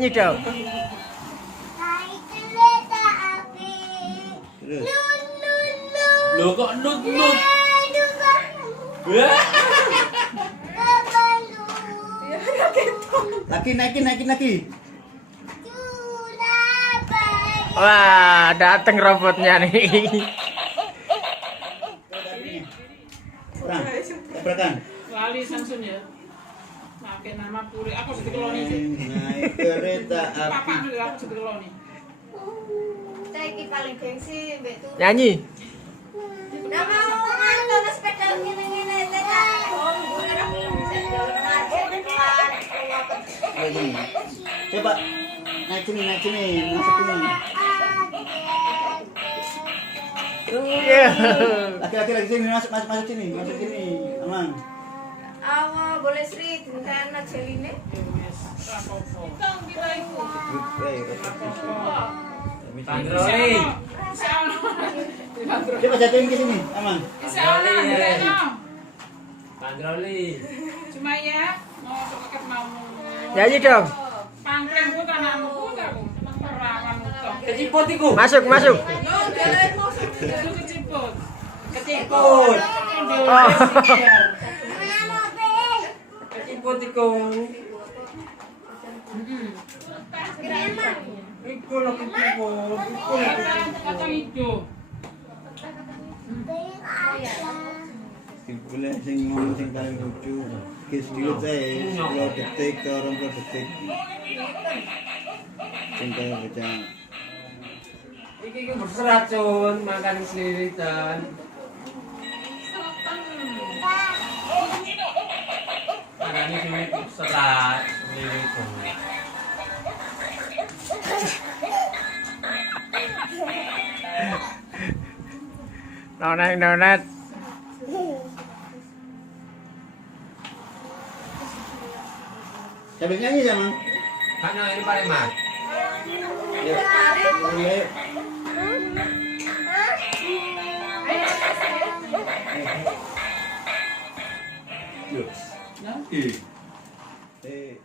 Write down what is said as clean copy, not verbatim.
Nyanyi dong. Naik kereta api. Terus. Nun nun nun. Loh kok nut nut? Laki naikin. Wah, dateng robotnya nih. Perang. Tabrakan. Lali Samsun ya. Pakai nama Puri. Aku sedih keloni sih. Naik kereta Papa api. dulu aku sedih keloni. Saya paling gengsi mbak tuh. Nyanyi. Udah mau ngantor sepeda gini-gini teka. Oh, gue udah bisa jalan aja pelan. Lagi. Coba naik sini, masuk sini. Iya. Laki-laki lagi sini, masuk sini, aman. Awal boleh Sri dengan Jeline. Wes, apa-apa. Kita ikut. Tandroli. Coba jatuhin ke sini, aman. Bisa orang ya. Tandroli. Cuma ya mau pakai mau. Nyanyi dong. Pangkeng putra namu putraku. Perawan utuh. Keciput iku. Masuk. Yo jalan mau dulu keciput. Keciput. Oh. Keciput iku. Iku lho keciput. Kata hidup. Boleh sing ngomong sing paling lucu. Kis dulu saya 10 detik ke 20 detik. Cinta bocah. Iki berseracun makan seliritan. Makan ini serat seliritan. Nonet. Sambil nyanyi ya, Mang. Kan ini paling mah. Yuk. Mulai. Nah. Eh.